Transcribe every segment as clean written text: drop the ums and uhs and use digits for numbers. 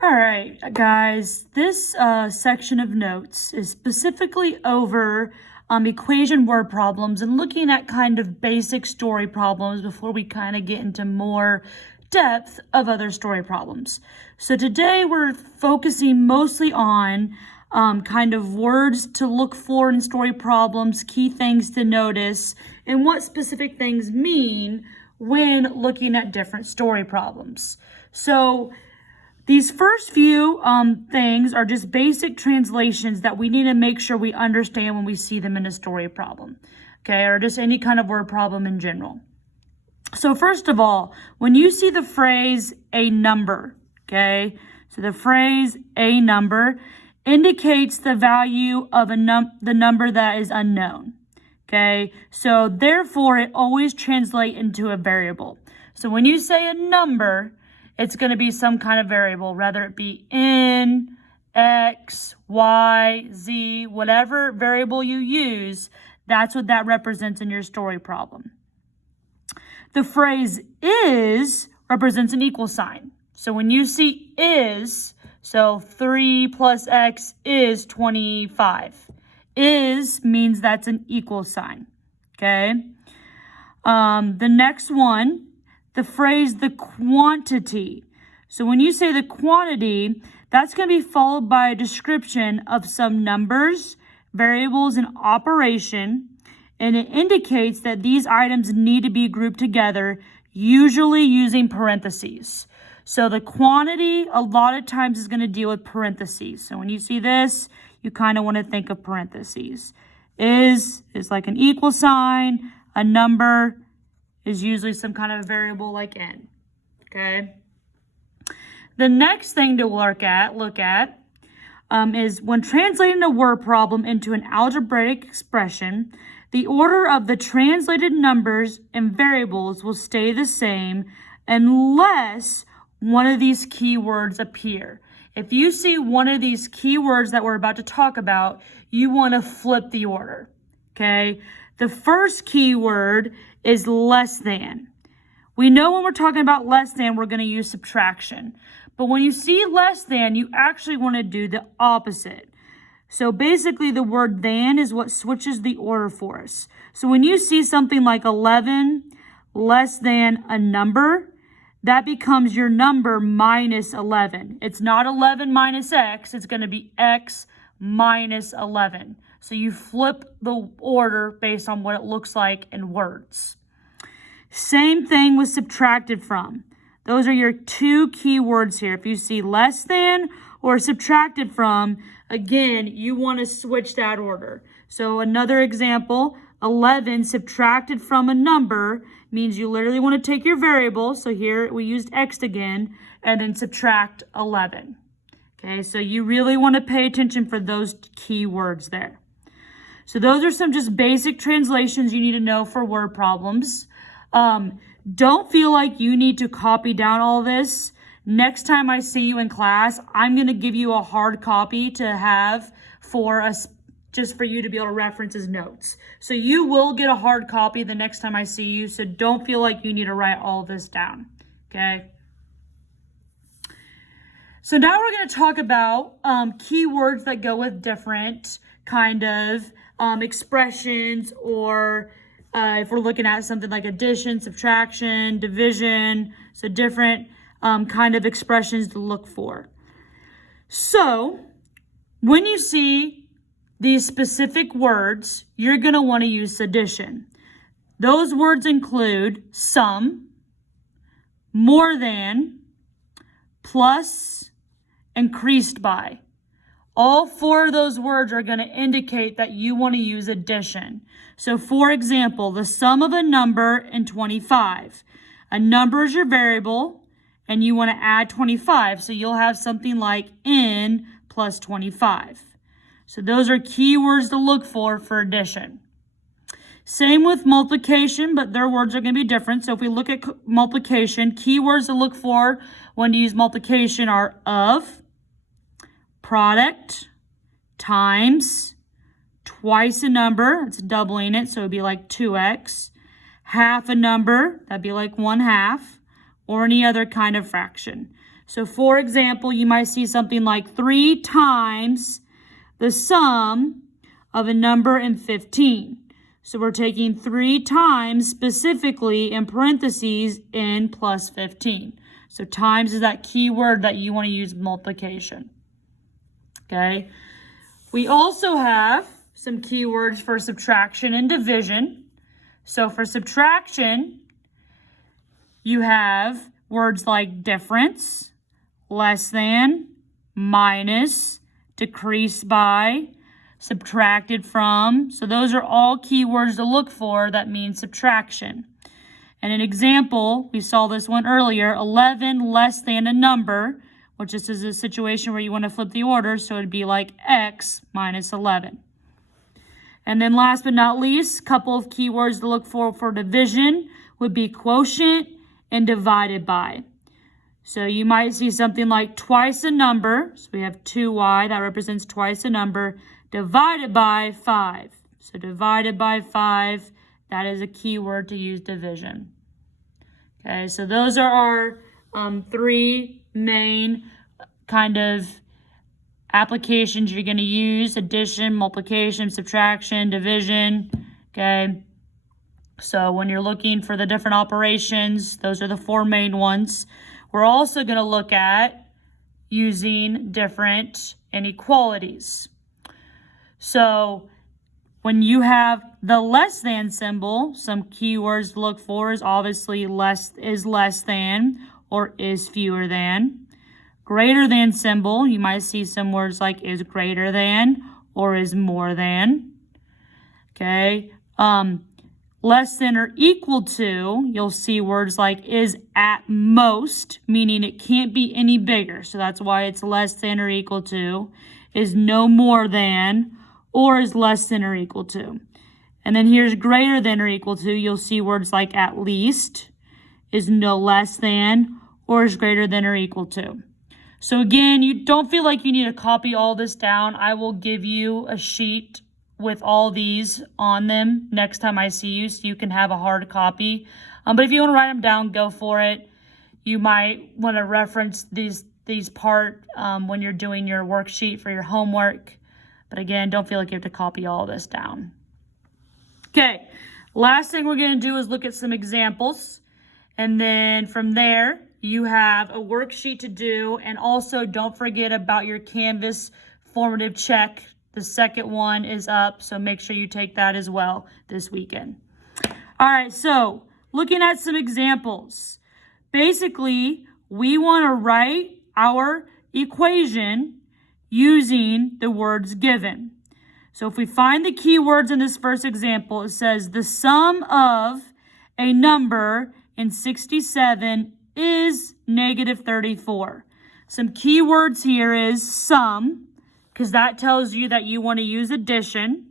All right, guys, this section of notes is specifically over equation word problems and looking at kind of basic story problems before we kind of get into more depth of other story problems. So today we're focusing mostly on kind of words to look for in story problems, key things to notice, and what specific things mean when looking at different story problems. So these first few things are just basic translations that we need to make sure we understand when we see them in a story problem, okay, or just any kind of word problem in general. So first of all, when you see the phrase a number, okay, so the phrase a number indicates the value of the number that is unknown, okay, so therefore it always translates into a variable. So when you say a number, it's going to be some kind of variable, whether it be n, x, y, z, whatever variable you use, that's what that represents in your story problem. The phrase is represents an equal sign. So when you see is, so 3 plus x is 25. Is means that's an equal sign, okay? The next one, the phrase the quantity. So when you say the quantity, that's going to be followed by a description of some numbers, variables, and operation, and it indicates that these items need to be grouped together, usually using parentheses. So the quantity a lot of times is going to deal with parentheses. So when you see this, you kind of want to think of parentheses. Is like an equal sign, a number is usually some kind of variable like n, okay? The next thing to look at is when translating a word problem into an algebraic expression, the order of the translated numbers and variables will stay the same unless one of these keywords appear. If you see one of these keywords that we're about to talk about, you want to flip the order, okay? The first keyword is less than. We know when we're talking about less than, we're going to use subtraction. But when you see less than, you actually want to do the opposite. So basically, the word than is what switches the order for us. So when you see something like 11 less than a number, that becomes your number minus 11. It's not 11 minus x. It's going to be x minus 11. So you flip the order based on what it looks like in words. Same thing with subtracted from. Those are your two key words here. If you see less than or subtracted from, again, you want to switch that order. So another example, 11 subtracted from a number means you literally want to take your variable. So here we used x again, and then subtract 11. Okay, so you really want to pay attention for those key words there. So those are some just basic translations you need to know for word problems. Don't feel like you need to copy down all this. Next time I see you in class, I'm going to give you a hard copy to have for us, just for you to be able to reference as notes. So you will get a hard copy the next time I see you. So don't feel like you need to write all this down. Okay. So now we're going to talk about keywords that go with different kind of expressions, or if we're looking at something like addition, subtraction, division, so different kind of expressions to look for. So when you see these specific words, you're going to want to use addition. Those words include some, more than, plus, increased by. All four of those words are going to indicate that you want to use addition. So for example, the sum of a number and 25. A number is your variable, and you want to add 25. So you'll have something like n plus 25. So those are keywords to look for addition. Same with multiplication, but their words are going to be different. So if we look at multiplication, keywords to look for when to use multiplication are of, product, times, twice a number, it's doubling it, so it'd be like 2x, half a number, that'd be like 1/2, or any other kind of fraction. So for example, you might see something like 3 times the sum of a number and 15. So we're taking 3 times specifically in parentheses n plus 15. So times is that key word that you want to use multiplication. Okay. We also have some keywords for subtraction and division. So for subtraction, you have words like difference, less than, minus, decreased by, subtracted from. So those are all keywords to look for that mean subtraction. And an example, we saw this one earlier, 11 less than a number, which this is a situation where you want to flip the order, so it'd be like x minus 11. And then last but not least, a couple of keywords to look for division would be quotient and divided by. So you might see something like twice a number, so we have 2y, that represents twice a number, divided by 5. So divided by 5, that is a keyword to use division. Okay, so those are our 3 main kind of applications you're going to use: addition, multiplication, subtraction, division. Okay, so when you're looking for the different operations, those are the 4 main ones. We're also going to look at using different inequalities. So when you have the less than symbol, some keywords to look for is obviously less than or is fewer than. Greater than symbol, you might see some words like is greater than or is more than. Okay. Less than or equal to, you'll see words like is at most, meaning it can't be any bigger. So that's why it's less than or equal to. Is no more than, or is less than or equal to. And then here's greater than or equal to. You'll see words like at least, is no less than, or is greater than or equal to. So again, you don't feel like you need to copy all this down. I will give you a sheet with all these on them next time I see you, so you can have a hard copy. But if you want to write them down, go for it. You might want to reference these part when you're doing your worksheet for your homework. But again, don't feel like you have to copy all this down. Okay, last thing we're going to do is look at some examples. And then from there, you have a worksheet to do. And also don't forget about your Canvas formative check. The second one is up, so make sure you take that as well this weekend. All right, so looking at some examples. Basically, we want to write our equation using the words given. So if we find the keywords in this first example, it says the sum of a number in 67 is negative 34. Some keywords here is sum, because that tells you that you want to use addition.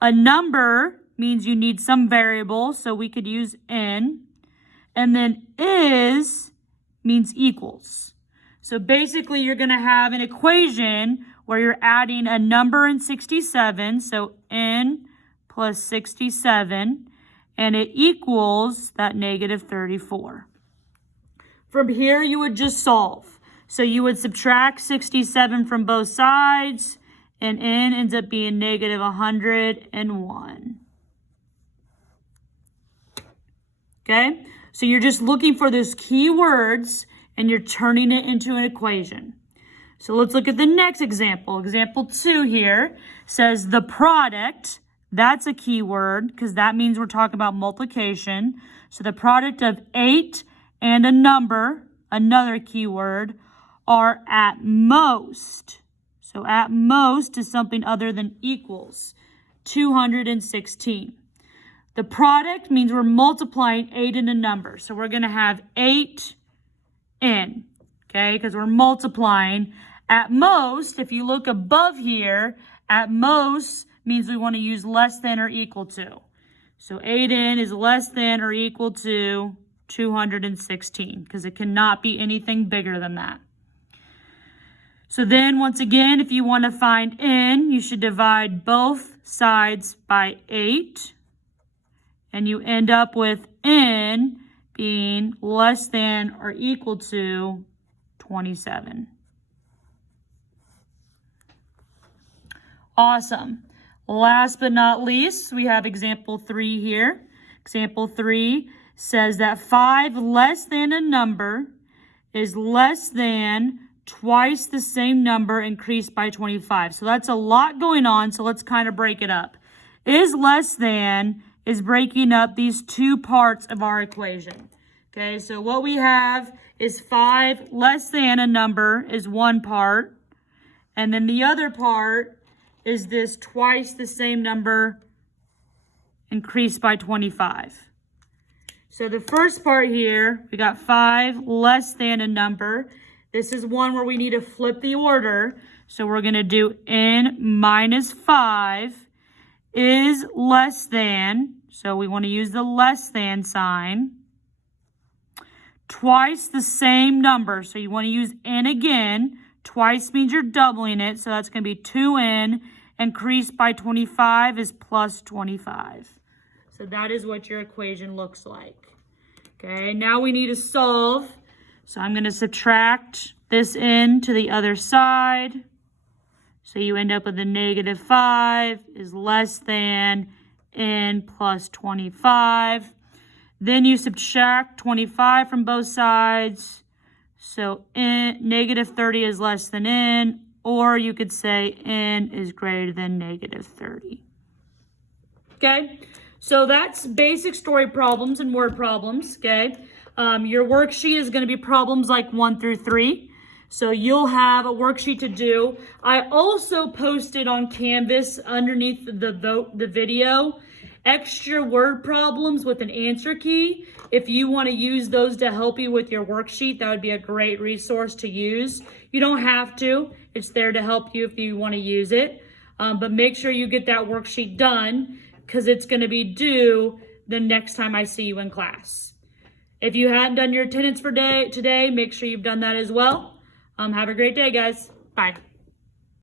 A number means you need some variable, so we could use n. And then is means equals. So basically, you're going to have an equation where you're adding a number in 67, so n plus 67, and it equals that negative 34. From here, you would just solve. So you would subtract 67 from both sides, and n ends up being negative 101. Okay? So you're just looking for those keywords, and you're turning it into an equation. So let's look at the next example. Example 2 here says the product. That's a keyword, because that means we're talking about multiplication. So the product of 8 and a number, another keyword, are at most. So at most is something other than equals, 216. The product means we're multiplying 8 in a number. So we're going to have 8n, okay, because we're multiplying. At most, if you look above here, at most means we want to use less than or equal to. So 8n is less than or equal to 216, because it cannot be anything bigger than that. So then, once again, if you want to find n, you should divide both sides by 8. And you end up with n being less than or equal to 27. Awesome. Last but not least, we have example 3 here. Example 3 says that 5 less than a number is less than twice the same number increased by 25. So that's a lot going on, so let's kind of break it up. Is less than is breaking up these two parts of our equation. Okay, so what we have is 5 less than a number is one part, and then the other part is this twice the same number increased by 25. So the first part here, we got 5 less than a number. This is one where we need to flip the order. So we're going to do n minus 5 is less than, so we want to use the less than sign, twice the same number. So you want to use n again. Twice means you're doubling it, so that's going to be 2n increased by 25 is plus 25. So that is what your equation looks like. Okay, now we need to solve. So I'm going to subtract this n to the other side. So you end up with a negative 5 is less than n plus 25. Then you subtract 25 from both sides. So negative 30 is less than n, or you could say n is greater than negative 30. Okay, so that's basic story problems and word problems, okay? Your worksheet is going to be problems like 1 through 3. So you'll have a worksheet to do. I also posted on Canvas underneath the video extra word problems with an answer key. If you want to use those to help you with your worksheet, that would be a great resource to use. You don't have to. It's there to help you if you want to use it. But make sure you get that worksheet done because it's going to be due the next time I see you in class. If you hadn't done your attendance for today, make sure you've done that as well. Have a great day, guys. Bye.